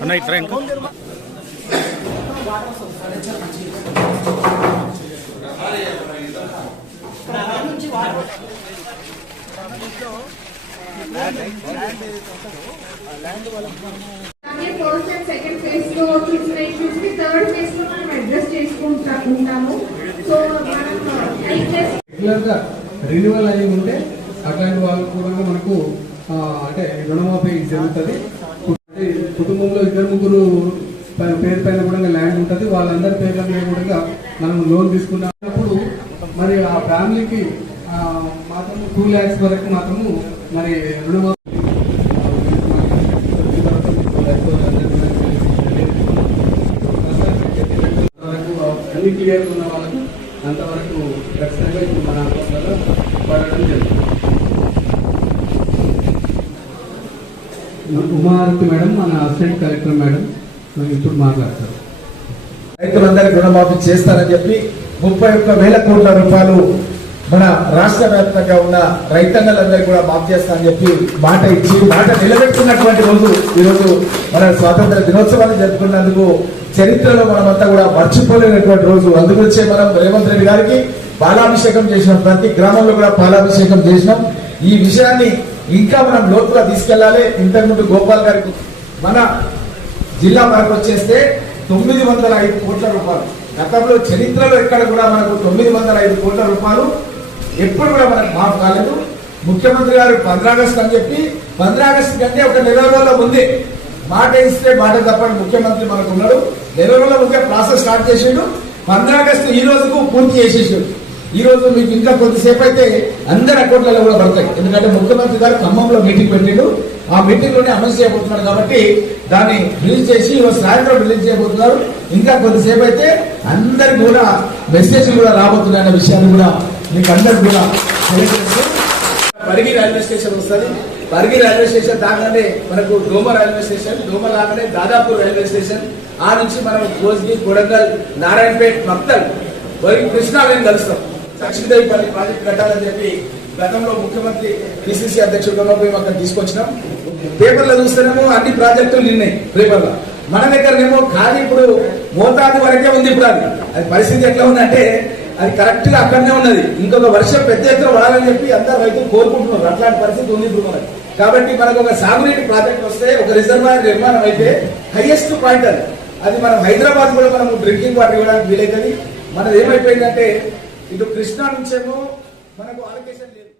అన్న ఇట్రా ఇంకా? అలాగే ఫస్ట్ సెకండ్ ఫేజ్లో వచ్చిన థర్డ్ మనం అడ్రస్ చేసుకుంటా ఉంటాము సో మనం రెన్యువల్ అయ్యి ఉంటే అట్లాంటి వాళ్ళు కూడా మనకు అంటే రుణమాఫీ జరుగుతుంది. కుటుంబంలో ఇద్దరు ముగ్గురు పేరు పైన కూడా ల్యాండ్ ఉంటుంది. వాళ్ళందరి పేర్ల మీద కూడా మనం లోన్ తీసుకున్నప్పుడు మరి ఆ ఫ్యామిలీకి మాత్రము టూ ల్యాక్స్ వరకు మాత్రము మరి రుణమాఫీ అన్ని క్లియర్ ఉన్న వాళ్ళకు అంతవరకు ఖచ్చితంగా ఇప్పుడు మన అకౌంట్లలో పడడం జరుగుతుంది. ఉమారతి మేడం మన అసిస్టెంట్ కలెక్టర్ మేడం ఇప్పుడు మాట్లాడతారు రైతులందరికీ రుణమాఫీ చేస్తారని చెప్పి ముప్పై ఒక్క వేల కోట్ల రూపాయలు మన రాష్ట్ర వ్యాప్తంగా ఉన్న రైతన్నలందరికీ కూడా మాఫ్ చేస్తానని చెప్పి మాట ఇచ్చి మాట నిలబెట్టుకున్నటువంటి రోజు ఈరోజు మన స్వాతంత్ర దినోత్సవాన్ని జరుపుకున్నందుకు చరిత్రలో మనమంతా కూడా మర్చిపోలేనటువంటి రోజు. అందుకొచ్చే మనం రేవంత్ రెడ్డి గారికి పాలాభిషేకం చేసినాం. ప్రతి గ్రామంలో కూడా పాలాభిషేకం చేసినాం. ఈ విషయాన్ని ఇంకా మనం లోతుగా తీసుకెళ్ళాలి. ఇంతకుముందు గోపాల్ గారికి మన జిల్లా మనకు వచ్చేస్తే తొమ్మిది వందల ఐదు కోట్ల రూపాయలు. గతంలో చరిత్రలో ఎక్కడ కూడా మనకు తొమ్మిది వందల ఐదు కోట్ల రూపాయలు ఎప్పుడు కూడా మనకు మాఫ్ కాలేదు ముఖ్యమంత్రి గారు పంద్రాగస్ట్ అని చెప్పి పంద్రాగస్ట్ కంటే ఒక నెల రోజుల ముందే మాట ఇస్తే మాట తప్పని ముఖ్యమంత్రి మనకు ఉన్నాడు. నెల రోజుల ముందే ప్రాసెస్ స్టార్ట్ చేసిండు. పంద్రాగస్ట్ ఈ రోజుకు పూర్తి చేసేసాడు. ఈ రోజు మీకు ఇంకా కొద్దిసేపు అయితే అందరి అకౌంట్లలో కూడా పడతాయి. ఎందుకంటే ముఖ్యమంత్రి గారు ఖమ్మంలో మీటింగ్ పెట్టిండు. ఆ మీటింగ్లోనే అమలు చేయబోతున్నాడు కాబట్టి దాన్ని రిలీజ్ చేసి ఈరోజు సాయంత్రం రిలీజ్ చేయబోతున్నారు. ఇంకా కొద్దిసేపు అయితే అందరికి కూడా మెసేజ్ కూడా రాబోతున్నాయన్న విషయాన్ని కూడా మీకు అందరు కూడా పరిగి రైల్వే స్టేషన్ వస్తుంది. పరిగి రైల్వే స్టేషన్ దాకానే మనకు డోమ రైల్వే స్టేషన్. డోమ లాగానే దాదాపూర్ రైల్వే స్టేషన్. ఆ నుంచి మనం భోజ్గి కొడంగల్ నారాయణపేట్ మక్తల్ వరి కృష్ణా లైన్ కలుస్తాం. లక్ష్మీదేవిపల్లి ప్రాజెక్ట్ కట్టాలని చెప్పి గతంలో ముఖ్యమంత్రి పిసిసి అధ్యక్షుడు పోయి అక్కడ తీసుకొచ్చినాం. పేపర్లో చూస్తేనేమో అన్ని ప్రాజెక్టులు నిన్నాయి పేపర్లో. మన దగ్గరనేమో ఖాళీ ఇప్పుడు మోతాదు వరకే ఉంది ఇప్పుడు అది. అది పరిస్థితి ఎట్లా ఉందంటే అది కరెక్ట్గా అక్కడనే ఉన్నది. ఇంకొక వర్షం పెద్ద ఎత్తున పడాలని చెప్పి అందరు రైతులు కోరుకుంటున్నారు. అట్లాంటి పరిస్థితి ఉంది ఇప్పుడు మనకి. కాబట్టి మనకు ఒక సాగునీటి ప్రాజెక్ట్ వస్తే ఒక రిజర్వాయర్ నిర్మాణం అయితే హైయెస్ట్ పాయింట్ అది. అది మనం హైదరాబాద్ కూడా మనం డ్రింకింగ్ వాటర్ ఇవ్వడానికి వీలైతుంది. మనది ఏమైపోయిందంటే ఇటు కృష్ణా నుంచేమో మనకు ఆలోకేషన్ లేదు.